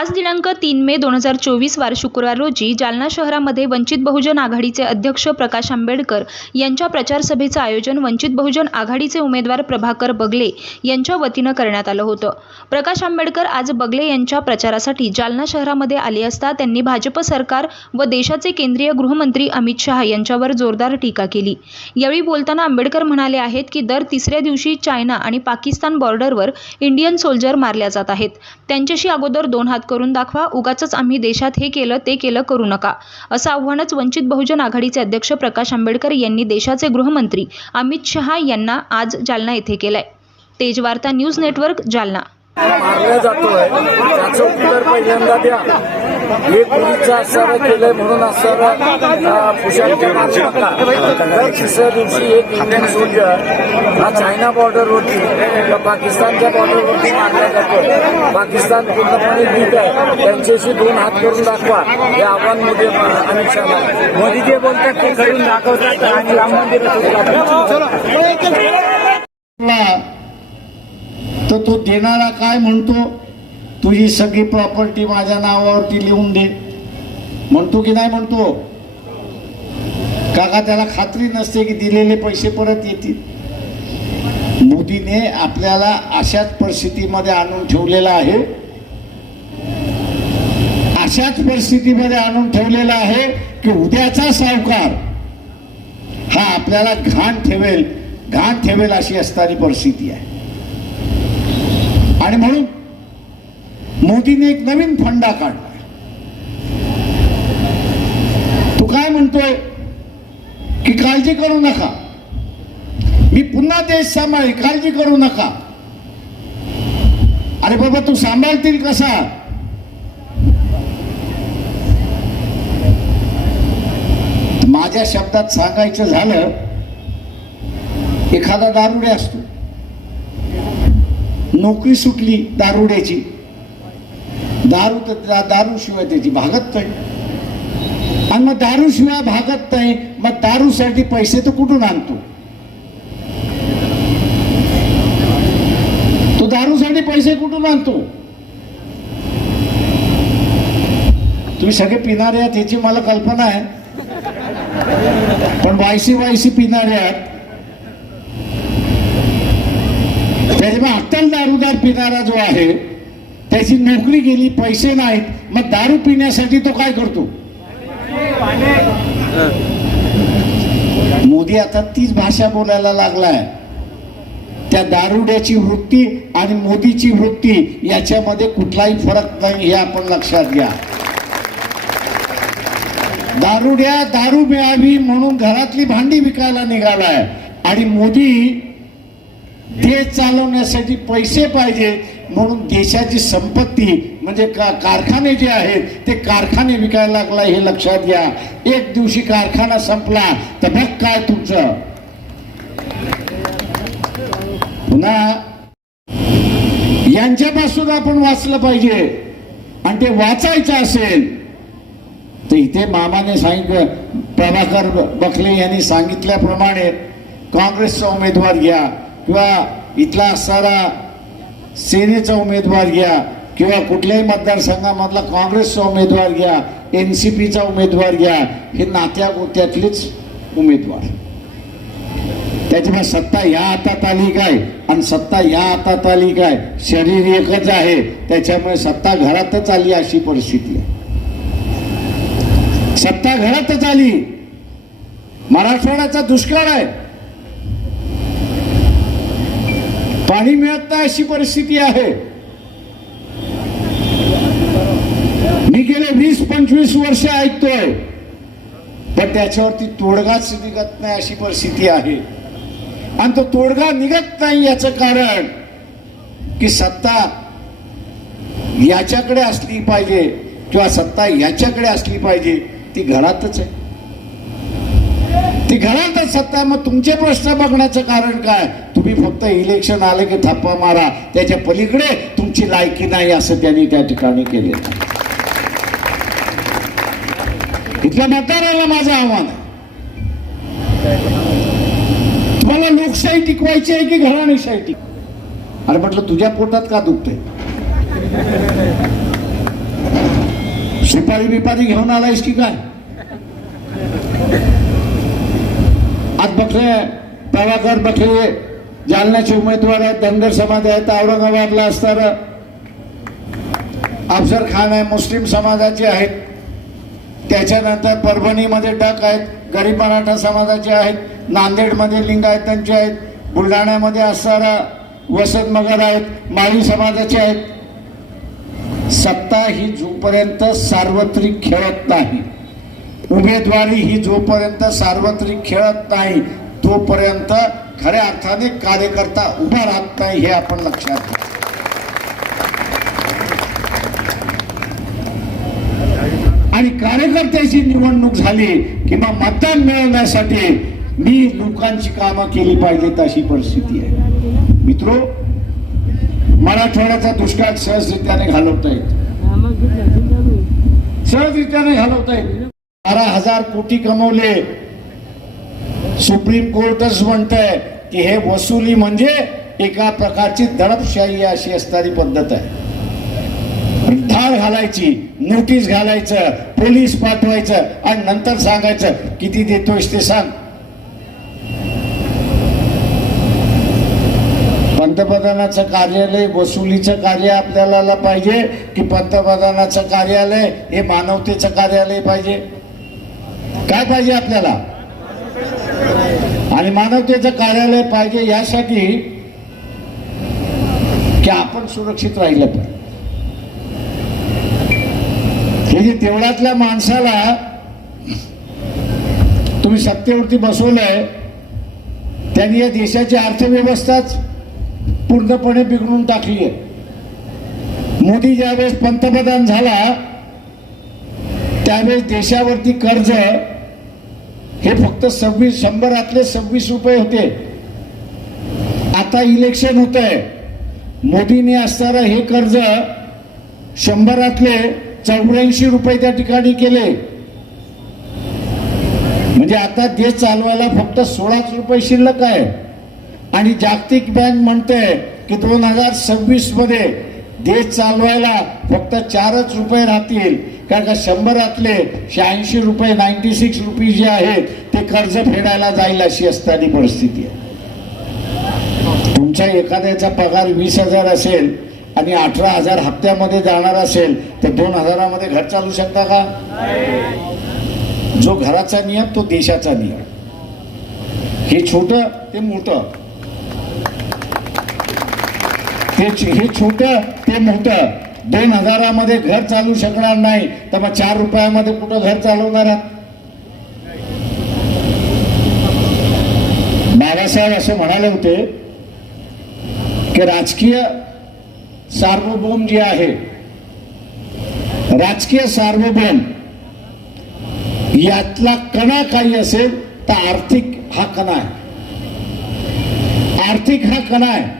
आज दिनांक तीन मे दोन हजार चोवीस वार शुक्रवार रोजी जालना शहरामध्ये वंचित बहुजन आघाडीचे अध्यक्ष प्रकाश आंबेडकर यांच्या प्रचारसभेचं आयोजन वंचित बहुजन आघाडीचे उमेदवार प्रभाकर बगले यांच्या वतीनं करण्यात आलं होतं. प्रकाश आंबेडकर आज बगले यांच्या प्रचारासाठी जालना शहरामध्ये आले असता त्यांनी भाजप सरकार व देशाचे केंद्रीय गृहमंत्री अमित शहा यांच्यावर जोरदार टीका केली. यावेळी बोलताना आंबेडकर म्हणाले आहेत की दर तिसऱ्या दिवशी चायना आणि पाकिस्तान बॉर्डरवर इंडियन सोल्जर मारल्या जात आहेत. त्यांच्याशी अगोदर दोन हात करून दाखवा. उगाच आम्ही देशात हे केलं ते केलं करू नका. असं आव्हानच वंचित बहुजन आघाडीचे अध्यक्ष प्रकाश आंबेडकर यांनी देशाचे गृहमंत्री अमित शहा यांना आज जालना येथे केलंय. Tejvarta news network Jalna. मारला जातोय. त्याचं उत्तर पहिल्यांदा द्या. हे पूर्वीचं असं केलंय म्हणून असं फुशांच्या मारू नका. दर तिसऱ्या दिवशी एक इंडियन सोल्जर हा चायना बॉर्डरवरती किंवा पाकिस्तानच्या बॉर्डरवरती मारला जातो पाकिस्तान पूर्णपणे वीक आहे. त्यांच्याशी दोन हात करून दाखवा. हे आव्हान मोदी अमित शहा. मोदी जे बोलतात ते करून दाखवतात आणि राम मंदिर तर तो देणारा काय म्हणतो? तुझी सगळी प्रॉपर्टी माझ्या नावावरती लिहून दे. म्हणतो की नाही म्हणतो? काका त्याला खात्री नसते की दिलेले पैसे परत येतील. मोदीने आपल्याला अशाच परिस्थितीमध्ये आणून ठेवलेला आहे. अशाच परिस्थितीमध्ये आणून ठेवलेला आहे की उद्याचा सावकार हा आपल्याला घाण ठेवेल घाण ठेवेल अशी असणारी परिस्थिती आहे. आणि म्हणून मोदीने एक नवीन फंडा काढला तू काय म्हणतोय? की काळजी करू नका. मी पुन्हा देश सांभाळी काळजी करू नका. अरे बाबा तू सांभाळतील कसा? माझ्या शब्दात सांगायचं झालं एखादा दारुडे असतो. नोकरी सुटली दारुड्याची दारू तर दारू शिवाय त्याची भागत नाही. आणि मग दारू शिवाय भागत नाही मग दारूसाठी पैसे तर कुठून आणतो? तो दारूसाठी पैसे कुठून आणतो? तुम्ही सगळे पिणारे आहात याची मला कल्पना आहे. पण वायसी वायसी पिणारे आहात. त्याच्यामुळे अट्टल दारूदार पिणारा जो आहे त्याची नोकरी गेली पैसे नाहीत मग दारू पिण्यासाठी तो काय करतो? मोदी आता तीच भाषा बोलायला लागलाय. त्या दारुड्याची वृत्ती आणि मोदीची वृत्ती याच्यामध्ये कुठलाही फरक नाही हे आपण लक्षात घ्या. दारुड्या दारू मिळावी म्हणून घरातली भांडी विकायला निघालाय. आणि मोदी देश चालवण्यासाठी पैसे पाहिजे म्हणून देशाची संपत्ती म्हणजे का कारखाने जे आहेत ते कारखाने विकायला लागला हे लक्षात घ्या. एक दिवशी कारखाना संपला तर बघ काय तुमचं? पुन्हा यांच्यापासून आपण वाचलं पाहिजे. आणि ते वाचायचं असेल. तर इथे मामाने सांगितलं प्रभाकर बखले यांनी सांगितल्याप्रमाणे काँग्रेसचा उमेदवार घ्या. किंवा इथला असणारा सेनेचा उमेदवार घ्या किंवा कुठल्याही मतदारसंघामधला काँग्रेसचा उमेदवार घ्या एन सी पीचा उमेदवार घ्या हे नात्या गोत्यातलेच उमेदवार त्याच्यामुळे सत्ता या हातात आली काय? आणि सत्ता या हातात आली काय? शरीर एकच आहे त्याच्यामुळे सत्ता घरातच आली अशी परिस्थिती आहे. सत्ता घरातच आली. मराठवाड्याचा दुष्काळ आहे. पाणी मिळत नाही अशी परिस्थिती आहे. मी गेले वीस पंचवीस वर्ष ऐकतोय. पण त्याच्यावरती तोडगाच निघत नाही अशी परिस्थिती आहे. आणि तो तोडगा निघत नाही याचं कारण की सत्ता याच्याकडे असली पाहिजे किंवा सत्ता याच्याकडे असली पाहिजे ती घरातच आहे. ती घरातच सत्ता. मग तुमचे प्रश्न बघण्याचं कारण काय? तुम्ही फक्त इलेक्शन आले की थप्पा मारा. त्याच्या पलीकडे तुमची लायकी नाही असं त्यांनी त्या ठिकाणी केले. इथल्या मतदाराला माझं आव्हान आहे. तुम्हाला लोकशाही टिकवायची आहे की घराणेशाही टिक अरे म्हटलं तुझ्या पोटात का दुखते सुपारी बिपारी घेऊन आलायस की काय? आज बघले प्रभाकर बघले जालन्याचे उमेदवार आहेत धनगर समाज आहेत औरंगाबादला असणार अफजर खान आहे मुस्लिम समाजाचे आहेत. त्याच्यानंतर परभणीमध्ये डक आहेत गरीब मराठा समाजाचे आहेत नांदेडमध्ये लिंगायतांचे आहेत बुलढाण्यामध्ये असणारा वसंत मगर आहेत माळी समाजाचे आहेत. सत्ता ही जोपर्यंत सार्वत्रिक खेळत नाही उमेदवारी ही जोपर्यंत सार्वत्रिक खेळत नाही तोपर्यंत खऱ्या अर्थाने कार्यकर्ता उभा राहत नाही हे आपण लक्षात घ्या. आणि कार्यकर्त्याची निवडणूक झाली किंवा मतदान मिळवण्यासाठी मी लोकांची कामं केली पाहिजेत अशी परिस्थिती आहे. मित्रो मराठवाड्याचा दुष्काळ सहजरित्याने घालवता येत. सहजरित्याने घालवता येत. बारा हजार कोटी कमवले. सुप्रीम कोर्टच म्हणतंय की हे वसुली म्हणजे एका प्रकारची दडपशाही अशी असणारी पद्धत आहे. धार घालायची नोटीस घालायचं पोलीस पाठवायचं आणि नंतर सांगायचं किती देतोयस ते सांग. पंतप्रधानाचं कार्यालय वसुलीचं कार्य आपल्याला पाहिजे की पंतप्रधानाचं कार्यालय हे मानवतेचं कार्यालय पाहिजे? काय पाहिजे आपल्याला? आणि मानवतेचं कार्यालय पाहिजे यासाठी की आपण सुरक्षित राहिलं पाहिजे हे जे तेवढ्यातल्या माणसाला तुम्ही सत्तेवरती बसवलंय त्यांनी या देशाची अर्थव्यवस्थाच पूर्णपणे बिघडून टाकली आहे मोदी ज्यावेळेस पंतप्रधान झाला त्यावेळेस देशावरती कर्ज हे फक्त सव्वीस शंभरातले सव्वीस रुपये होते. आता इलेक्शन होत आहे मोदीने असणारं हे कर्ज शंभरातले चौऱ्याऐंशी रुपये त्या ठिकाणी केले. म्हणजे आता देश चालवायला फक्त सोळाच रुपये शिल्लक आहे. आणि जागतिक बँक म्हणते की दोन हजार सव्वीसमध्ये देश चालवायला फक्त चारच रुपये राहतील. कारण का शंभरातले शहाऐंशी रुपये नाईन्टी सिक्स रुपीज जे आहेत ते कर्ज फेडायला जाईल अशी असताना परिस्थिती आहे. तुमचा एखाद्याचा पगार वीस हजार असेल आणि अठरा हजार हप्त्यामध्ये जाणार असेल तर दोन हजारामध्ये घर चालू शकता का? जो घराचा नियम तो देशाचा नियम. हे छोट ते मोठं. हे छोट ते मोठं. दोन हजारामध्ये घर चालू शकणार नाही. तर मग चार रुपयामध्ये कुठं घर चालवणार बाबासाहेब असं म्हणाले होते की राजकीय सार्वभौम जे आहे राजकीय सार्वभौम यातला कणा काही असेल तर आर्थिक हा कणा आहे. आर्थिक हा कणा आहे.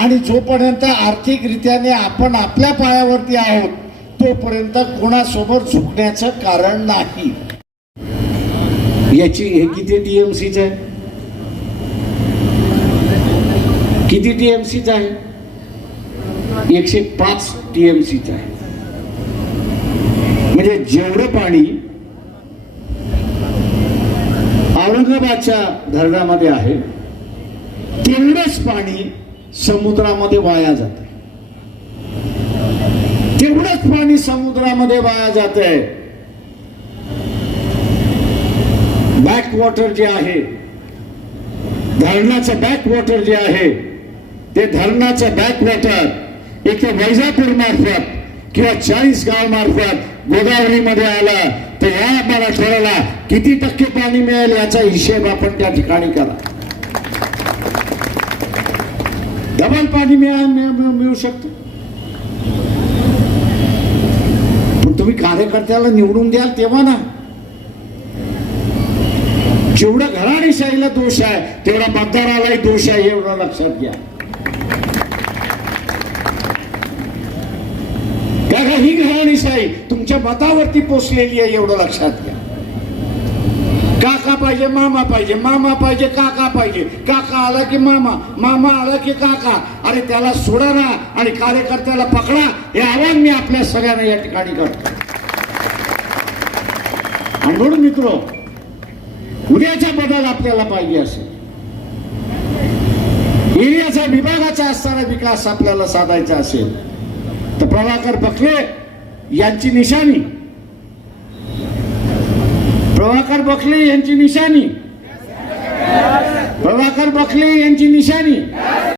आणि जोपर्यंत आर्थिकरित्याने आपण आपल्या पायावरती आहोत तोपर्यंत कोणासोबत झुकण्याचं कारण नाही. याची हे किती टीएमसीच आहे? किती टीएमसीच आहे? एकशे पाच टीएमसीच आहे. म्हणजे जेवढं पाणी औरंगाबादच्या धरणामध्ये आहे तेवढंच पाणी समुद्रामध्ये वाया जात. तेवढंच पाणी समुद्रामध्ये वाया जात. आहे बॅक वॉटर जे आहे धरणाचं बॅक वॉटर जे आहे ते धरणाचं बॅक वॉटर एक वैजापूर मार्फत किंवा चाळीस गाव मार्फत गोदावरीमध्ये आलं तर या मराठवाड्याला किती टक्के पाणी मिळेल याचा हिशेब आपण त्या ठिकाणी करा. डबल पाणी मिळा मिळू शकतं. पण तुम्ही कार्यकर्त्याला निवडून द्याल तेव्हा ना. जेवढं घराणीशाहीला दोष आहे तेवढा मतदारालाही दोष आहे एवढं लक्षात घ्या. का ही घराणीशाही तुमच्या मतावरती पोचलेली आहे एवढं लक्षात घ्या. काका पाहिजे मामा पाहिजे मामा पाहिजे काका पाहिजे. काका आला की मामा मामा आला की काका. अरे त्याला सोडा ना आणि कार्यकर्त्याला पकडा. हे आव्हान मी आपल्या सगळ्यांना या ठिकाणी करतो. आणि म्हणून मित्र उद्याचा बदल आपल्याला पाहिजे असेल. एरियाचा विभागाचा असणारा विकास आपल्याला साधायचा असेल. तर प्रभाकर बखले यांची निशाणी प्रभाकर बखले यांची निशाणी. प्रभाकर बखले यांची निशाणी.